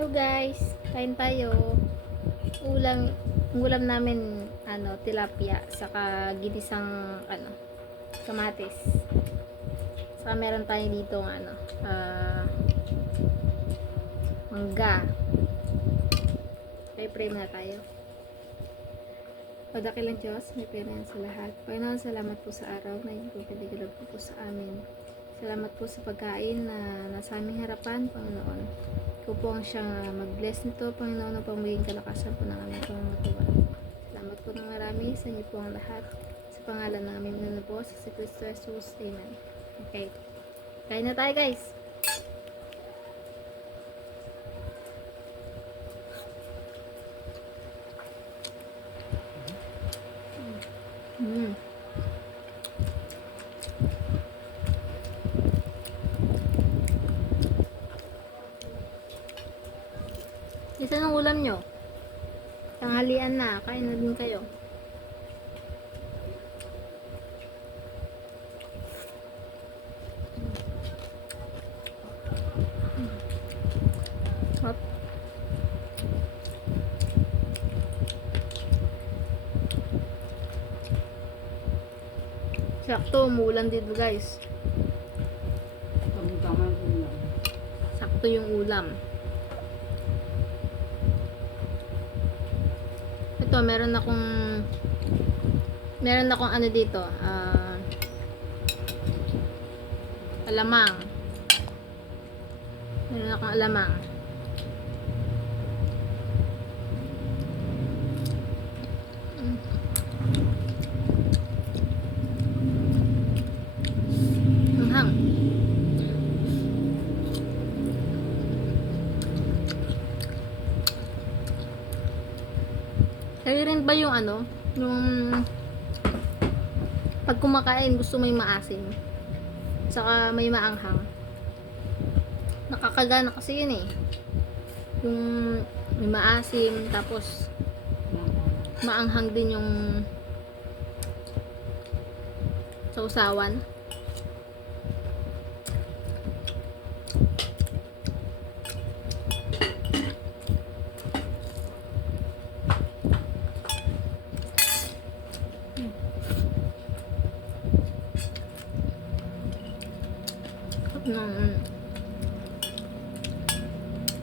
Hello guys, kain tayo. Ulam namin tilapia saka ginisang kamatis. Saka meron tayo dito mangga. Pray na tayo. Padakilang Diyos, may pera yan sa lahat. Panginoon, salamat po sa araw na iyong pagkaligalog po sa amin. Salamat po sa pagkain na nasa aming harapan, Panginoon. Ikaw po ang siyang mag-bless nito, Panginoon, upang maging kalakasan po ng aming pangangatuwa. Salamat po ng marami sa inyo po ang lahat. Sa pangalan ng aming Panginoon sa si Kristo Jesus. Amen. Okay. Kain na tayo, guys. Isa ng ulam nyo. Tanghalian na. Kain na din kayo. Hop. Sakto, umuulan dito guys. Sakto yung ulam. Ito, meron akong ano dito, alamang. Meron akong alamang. Anghang. Kayo rin ba yung yung pag kumakain gusto may maasim saka may maanghang? Nakakagana kasi yun eh. Yung may maasim tapos maanghang din yung sausawan.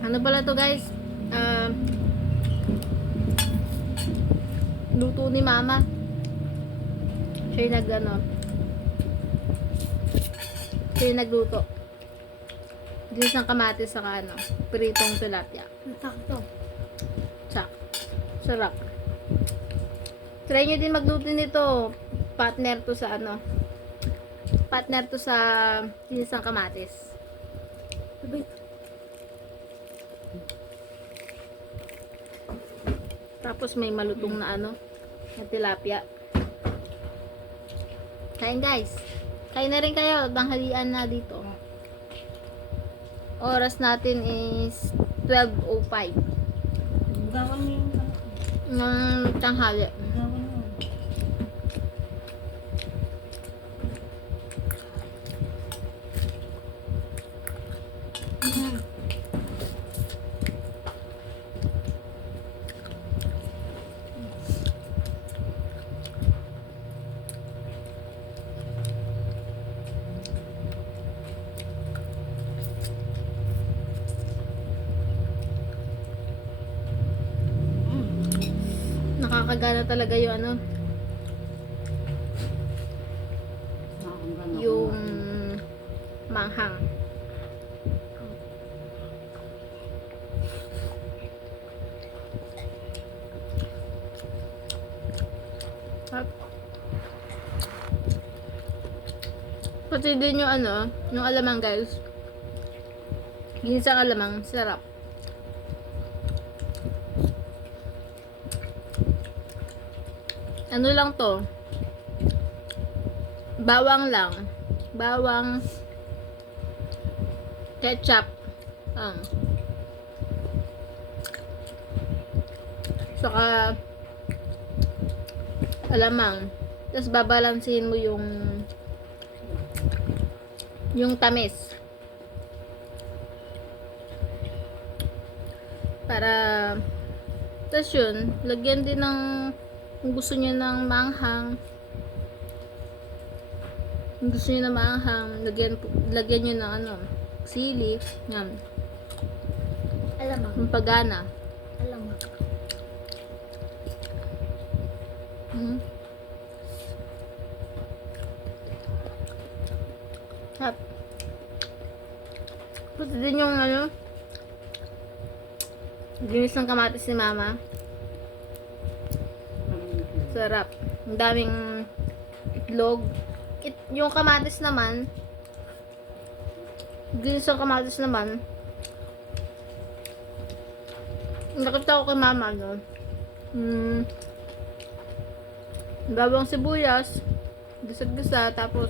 Ano pala to guys? Luto ni mama. Siya yung nagluto. Dinis ng kamatis saka pritong tilapia. Sakto. Sarap. Try nyo din magluto nito. Partner to sa dinis ng kamatis. Tapos may malutong na na tilapia. Kain guys. Kain na rin kayo. Tanghalian na dito. Oras natin is 12:05. Gawan mo yung ng tanghali. gawan mo. Nakakagana talaga yung yung manghang. Pati din yung yung alamang guys. Ginisang alamang, sarap. Ano lang to? Bawang lang. Bawang, ketchup. Saka alamang. Tapos babalansin mo yung tamis. Para, tas yun, lagyan din ng, kung gusto nyo ng maanghang, kung gusto nyo ng maanghang, lagyan nyo ng ano, sili, yan, Alamang. pampagana. Alamang. Mhm. Hap. Pati din yung ano, ginis ng kamatis ni mama. Sarap. Ang daming itlog. Yung kamatis naman, ginis ng kamatis naman, nakita ko kay mama, no? Bawang sibuyas, gisa-gisa, tapos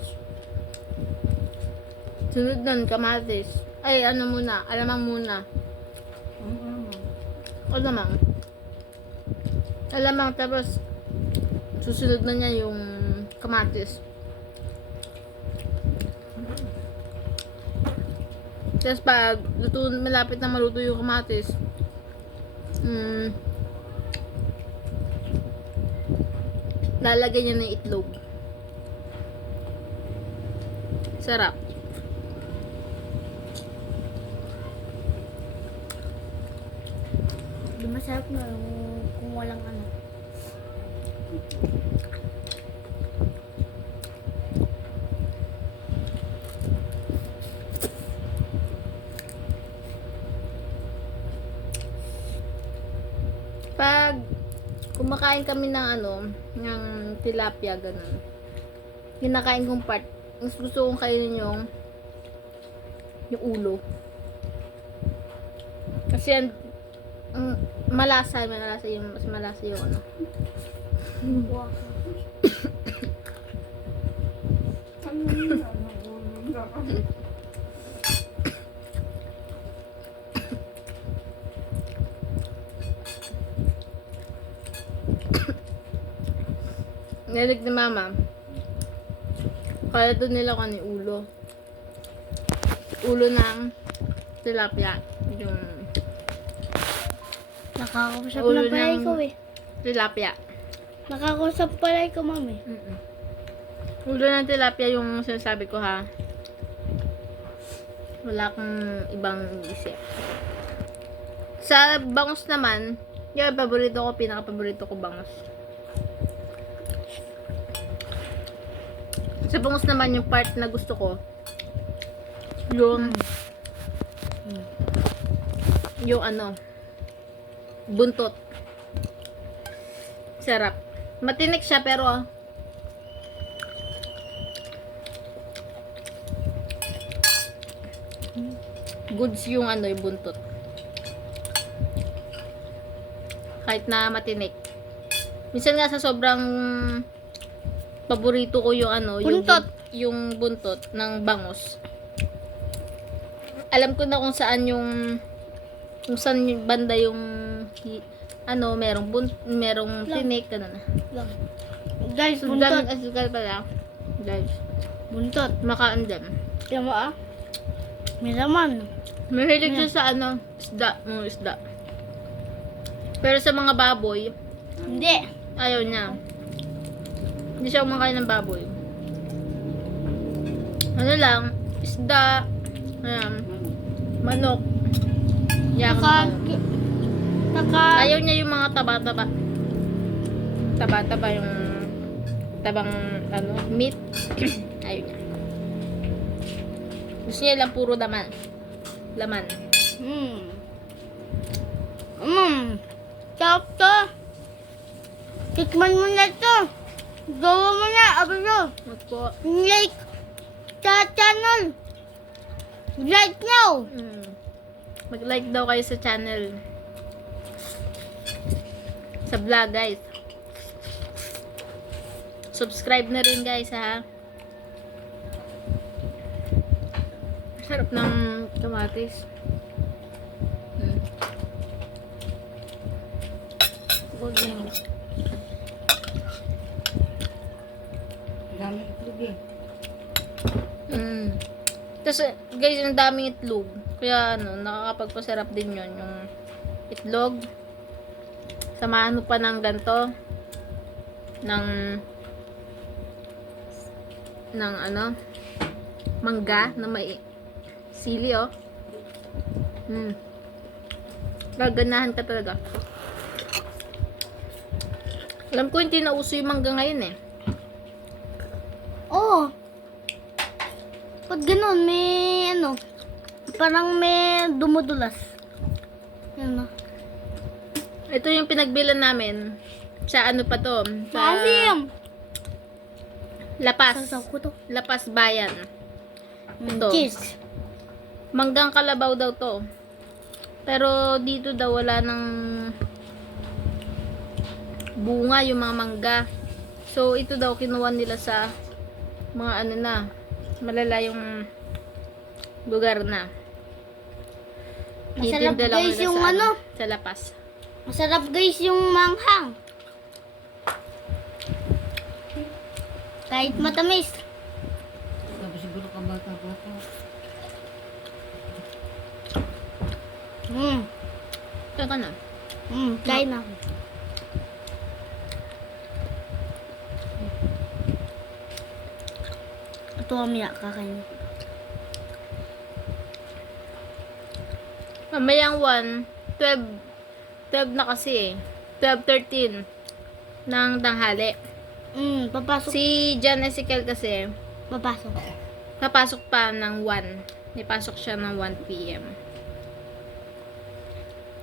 sunod nun, kamatis. Ay, ano muna, alamang muna. Alamang. Alamang, tapos susunod na niya yung kamatis. Tapos pag malapit na maluto yung kamatis, lalagyan niya ng itlog. Sarap. Di masarap na kung walang ano. Pag kumakain kami ng ano, ng tilapia, ganun. Kinakain kong part, mas gusto kong kainin yung ulo. Kasi yan, malasa yung, mas malasa yung ano. Wow. Nilig ni mama. Kaya doon nila kung ano yung ulo. Ulo ng tilapia. Yung Nakakausap Ulo na pala ng- ikaw eh. tilapia. Nakakausap pala ikaw, mami. Ulo ng tilapia yung sinasabi ko, ha. Wala akong ibang isip. Sa bangus naman, yung paborito ko, pinaka-paborito ko bangus. Sa bangus naman, yung part na gusto ko, yung yung ano, buntot. Sarap. Matinik siya pero goods yung ano, yung buntot. Kahit na matinik. Minsan nga sa sobrang paborito ko yung ano, yung buntot ng bangus. Alam ko na kung saan yung banda yung ano, merong tinik, ano na. Lang. Guys, So, buntot. daming asukal pala. Guys, Buntot. makaandam. Tiyan mo ah. May laman. Mahilig siya sa ano, isda. Pero sa mga baboy, Hindi. ayaw niya. Hindi siya kumakain ng baboy. Ano lang, isda, manok. Yan, ayaw niya yung mga taba-taba. Taba-taba yung tabang ano, meat. Ayaw niya. Gusto niya lang puro laman. Sarap to. Tikman mo na to. Gawa mo na, abro. Magpo. Like sa channel. Like now. Mag-like daw kayo sa channel. Sa vlog, guys. Subscribe na rin, guys, ha. Sarap ng kamatis. Dami itlog eh. Tapos, guys, ang daming itlog. Kaya, ano, nakakapagpasarap din yun. Yung itlog. Samahan mo pa ng ganto. Ng ano, mangga na may sili, oh. Gaganahan ka talaga. Alam ko hindi na uso yung mangga ngayon eh. Oo. Pag ganun, may ano, parang may dumudulas. Yan na. Ito yung pinagbilan namin. Sa ano pa to? Sa Maasim! Lapas. Sasaw ko to. Lapas Bayan. Ito. Cheese. Manggang kalabaw daw to. Pero dito daw wala ng bunga yung mga mangga. So ito daw kinuha nila sa mga ano na, malalayong lugar na. Masarap Titinda lang guys nila yung sa ano. sa Lapas. Masarap guys yung manghang. Kahit matamis. Tapos siguro ka bata-bata. Kaya ka na. Kaya na. Ito mamaya kakain. Mamayang 12 na kasi eh. 12:13 ng tanghali. Papasok. Si John Ezekiel kasi, Papasok. papasok pa ng 1. May pasok siya ng 1 p.m.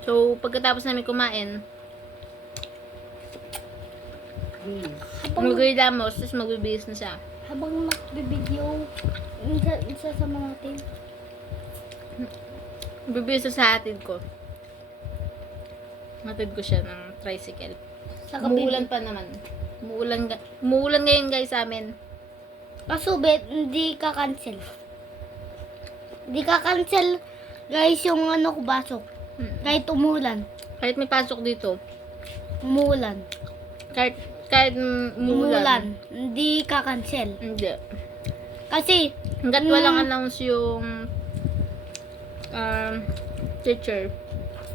So, pagkatapos namin kumain, mag-readamos, tapos magbibihis na siya. Habang nagbibideo, isasama natin. Magbibihis na sa hatid ko. Hatid ko siya ng tricycle. Saka Umuulan pa naman. Umuulan ngayon guys sa amin. Kaso bet, hindi ka cancel. Hindi ka cancel guys yung ano ko basok. Kahit umulan. Kahit may pasok dito. Umulan. Kahit umuulan. Hindi ka cancel. Hindi. Kasi, Hanggat walang announce yung teacher.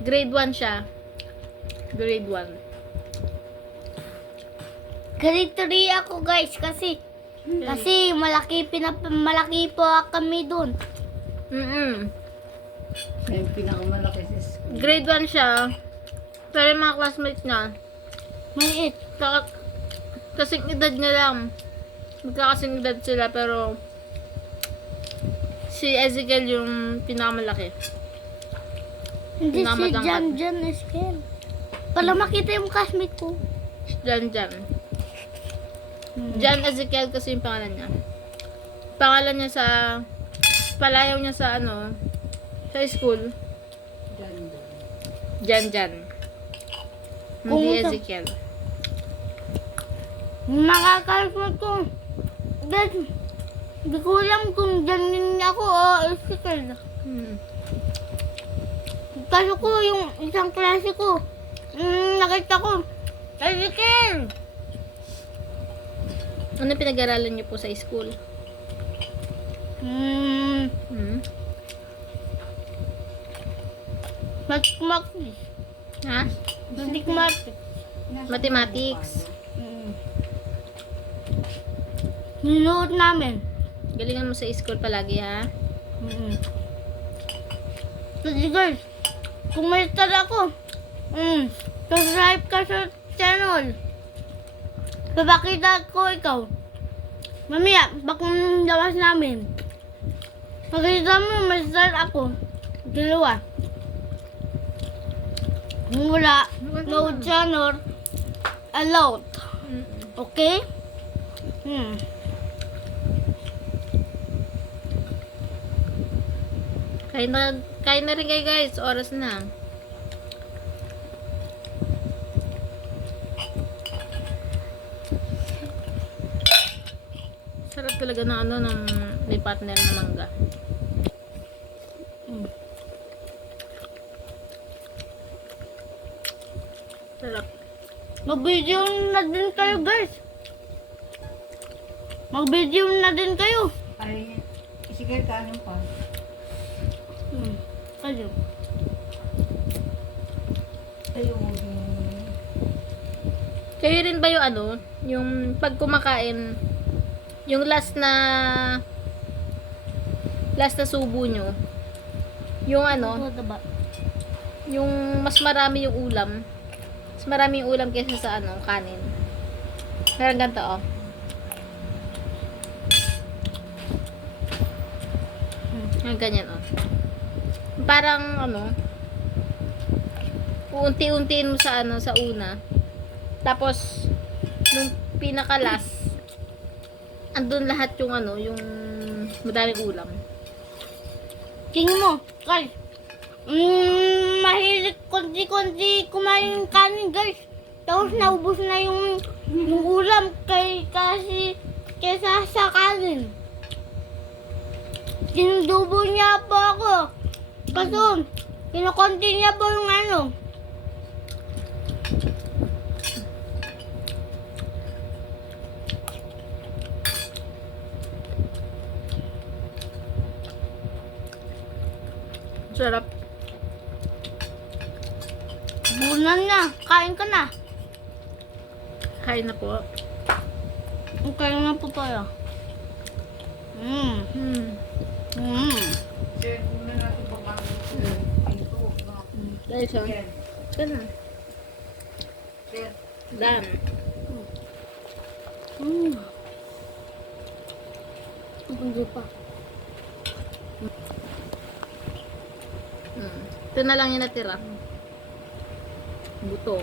Grade 1 siya. Grade 1. grade 3 ako guys kasi malaki po kami dun. Yung pinakamalaki sa school. Grade 1 siya. Pero yung mga classmates niya, Maliit. kasing edad niya lang. Magkakasing edad sila pero si Ezekiel yung pinakamalaki. Hindi si Pinamatangkad. Jan Eskel. Para makita yung classmate ko. Jan. Jan Ezekiel kasi yung pangalan niya. Pangalan niya sa palayaw niya sa ano, sa school. Jan. Kung Hindi sa- Ezekiel. Makaka-classmate ko. Guys, hindi ko alam kung Jan din ako o Eskel. Kaso ko yung isang klase ko. Nakita ko. Eskel! Ano pinag-aralan niyo po sa school? Mathematics. Ha? Mathematics. Mathematics. Ninuot namin. Galingan mo sa school palagi ha. Kasi guys, kung may star ako, subscribe ka sa channel. Papakita ko ikaw. Mamaya, bakong lawas namin. Makita mo, may star ako. Dalawa. Kung wala, no channel allowed. Okay? Kain na rin kayo guys. Oras na. Sarap talaga ng ano ng may partner na mangga. Sarap. Mag-video na din kayo guys. Mag-video na din kayo. Ay, sige, kanin pa. Kayo. Ayun. Kayo rin ba yung ano, yung pag kumakain, yung last na subo nyo, yung ano, Ito ba? yung mas marami yung ulam. Mas marami yung ulam kaysa sa ano, kanin. Meron ganito, oh. Yung ganyan, oh. Parang, ano, uunti-untiin mo sa ano, sa una. Tapos, nung pinakalas, andun lahat yung ano, yung madaming ulam. Tingin mo, guys. Mahilig konti-konti kumain ng kanin, guys. Tapos naubos na yung ulam kaysa sa kanin. Sinudubo niya po ako. Kaso, kinukonti niya po yung ano. Sarap. Bunan na. Kain ka na. Kain na po. Kain na po tayo. Sir, muna natin pagkakaroon. Ito. Dahil siya. Ito na. Sir. Done. Hindi pa. Ito na lang yung natira. Buto.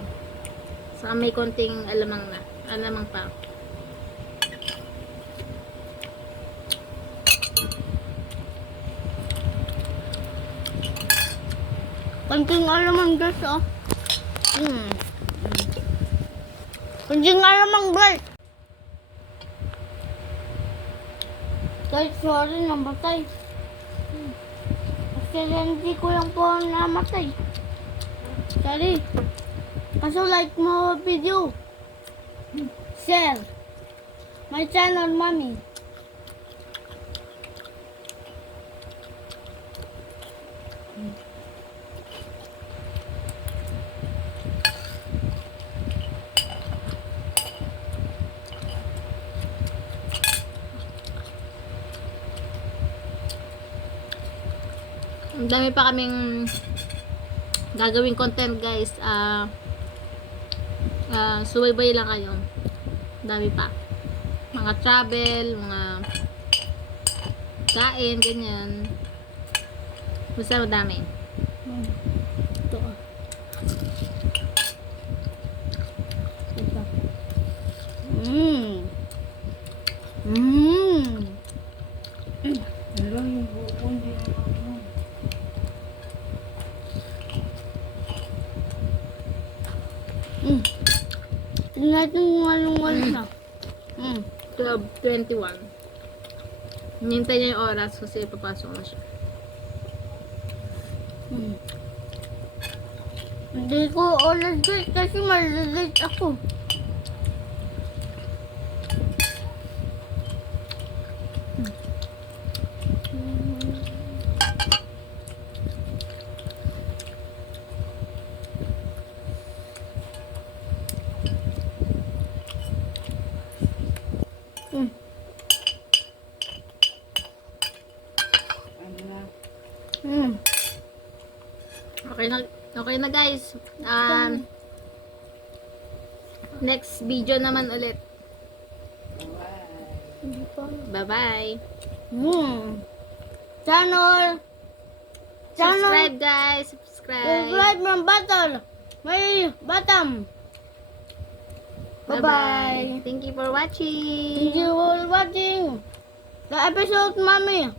Saka may konting alamang na. Alamang pa. Kunting alamang guys, oh. Kunting alamang guys. Guys, sorry, namatay. Kasi hindi ko lang po namatay. Sorry. Kaso like mo video. Share. My channel, mommy. Ang dami pa kaming gagawing content, guys. Subaybay lang kayo. Ang dami pa. Mga travel, mga kain, ganyan. Basta madami. Ito, oh. Ito. Hello, yung buko, hindi naman. Tingnan natin kung anong na. 12:21. Hinintay niya yung oras kasi papasok na siya. Hindi ko oras guys kasi malilate ako. Ano na? Okay na guys. Next video naman ulit. Hindi pa. Bye-bye. Channel. Subscribe guys. Subscribe. Subscribe ng battle. May bottom. Bye-bye. Thank you for watching. Thank you for watching the episode, mommy.